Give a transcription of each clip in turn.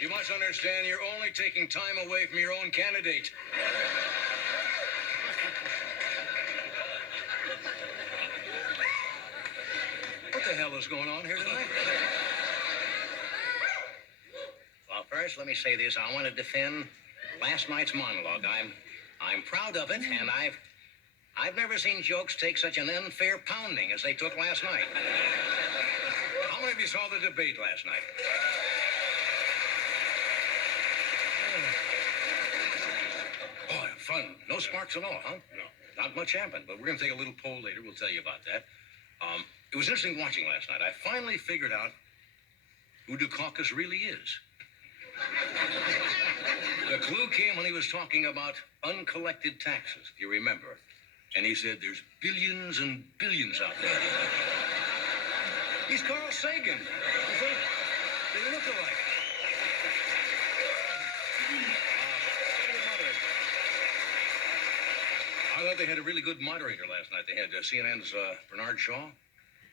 You must understand you're only taking time away from your own candidate. What the hell is going on here tonight? Well, first, let me say this. I want to defend last night's monologue. I'm proud of it, and I've never seen jokes take such an unfair pounding as they took last night. How many of you saw the debate last night? Oh, fun. No sparks at all, huh? No. Not much happened, but we're going to take a little poll later. We'll tell you about that. It was interesting watching last night. I finally figured out who Dukakis really is. The clue came when he was talking about uncollected taxes, if you remember. And he said there's billions and billions out there. He's Carl Sagan. You see? They look alike. I thought they had a really good moderator last night. They had CNN's Bernard Shaw.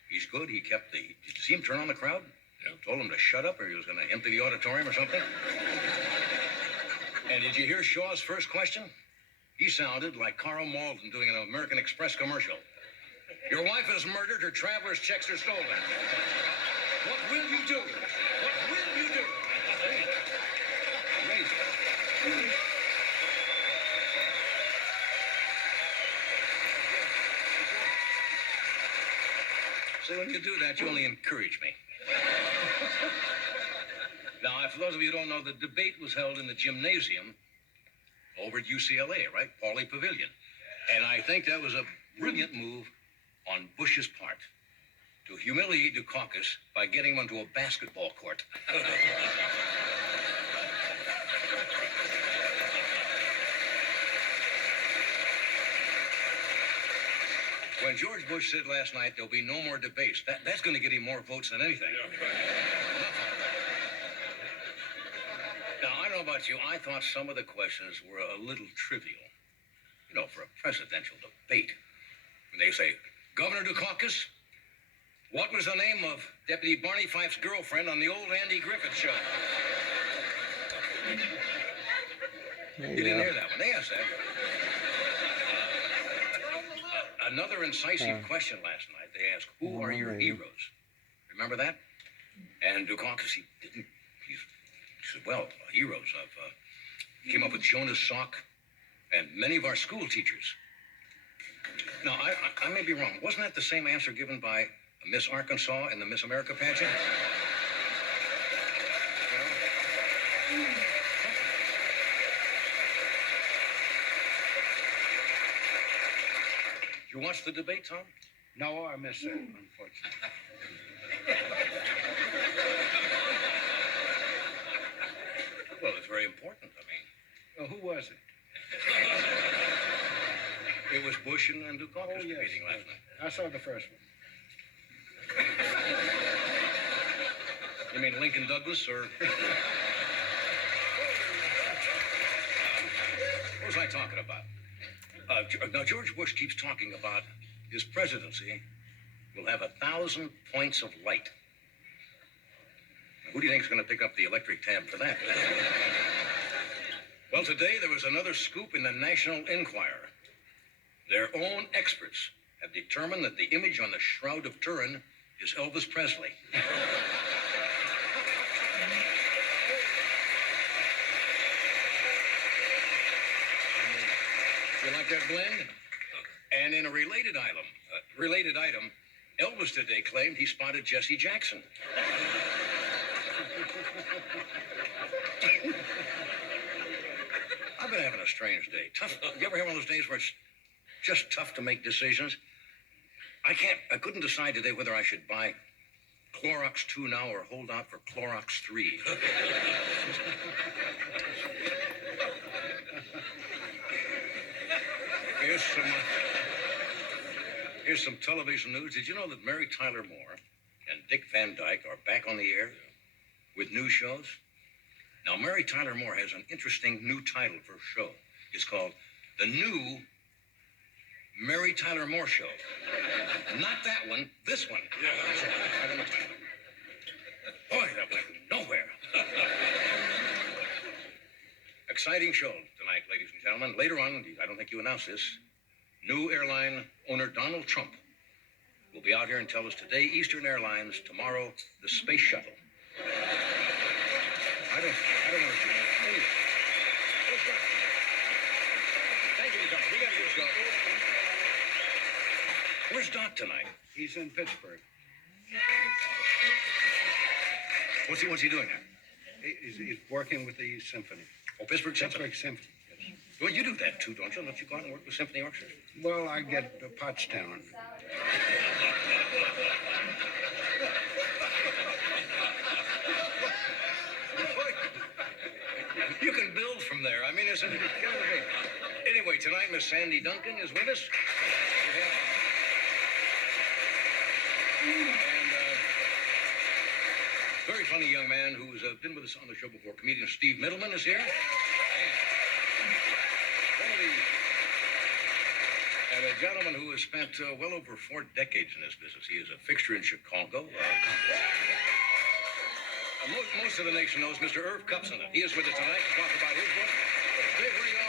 He's good. He kept the... Did you see him turn on the crowd? Yeah. Told him to shut up or he was going to empty the auditorium or something. And did you hear Shaw's first question? He sounded like Carl Malden doing an American Express commercial. Your wife is murdered, her traveler's checks are stolen. What will you do? What will you do? Amazing. So when you do that, you only encourage me. Now, for those of you who don't know, the debate was held in the gymnasium over at UCLA, right? Pauley Pavilion. And I think that was a brilliant move on Bush's part to humiliate Dukakis by getting him onto a basketball court. When George Bush said last night there'll be no more debates, that's going to get him more votes than anything. Yeah. Now, I don't know about you, I thought some of the questions were a little trivial. You know, for a presidential debate. They say, Governor Dukakis, what was the name of Deputy Barney Fife's girlfriend on the old Andy Griffith show? You didn't hear that one. They asked that. Another incisive question last night. They asked, who are your heroes? Remember that? And Dukakis, he said, well, heroes. He came up with Jonas Salk and many of our school teachers. Now, I may be wrong. Wasn't that the same answer given by Miss Arkansas in the Miss America pageant? You watched the debate, Tom? No, I missed it, unfortunately. Well, it's very important. I mean, Well, who was it? it was Bush and Dukakis debating last night. I saw the first one. You mean Lincoln Douglas or... What was I talking about? Now, George Bush keeps talking about his presidency will have 1,000 points of light. Now, who do you think is going to pick up the electric tab for that? Well, today there was another scoop in the National Enquirer. Their own experts have determined that the image on the Shroud of Turin is Elvis Presley. You like that blend? And in a related item, Elvis today claimed he spotted Jesse Jackson. I've been having a strange day. Tough. You ever have one of those days where it's just tough to make decisions? I couldn't decide today whether I should buy Clorox 2 now or hold out for Clorox 3. Here's some television news. Did you know that Mary Tyler Moore and Dick Van Dyke are back on the air with new shows? Now, Mary Tyler Moore has an interesting new title for a show. It's called The New Mary Tyler Moore Show. Not that one, this one. Yeah. Boy, that went nowhere. exciting show tonight, ladies and gentlemen. Later on, I don't think you announced this, new airline owner Donald Trump will be out here and tell us today Eastern Airlines, tomorrow the space shuttle. I don't know what you mean. Anyway, thank you for coming. We got a good show. Where's Doc tonight? He's in Pittsburgh. What's he doing there? He's working with the symphony. Oh, Pittsburgh Symphony. Pittsburgh Symphony, yes. Well, you do that too, don't you? Don't you go out and work with symphony orchestras? Well, I get Pottstown. You can build from there. I mean, isn't it? Anyway, tonight Miss Sandy Duncan is with us. Very funny young man who's been with us on the show before. Comedian Steve Middleman is here. And a gentleman who has spent well over 4 decades in this business. He is a fixture in Chicago. Most of the nation knows Mr. Irv Cupson. He is with us tonight to talk about his book, The Delivery of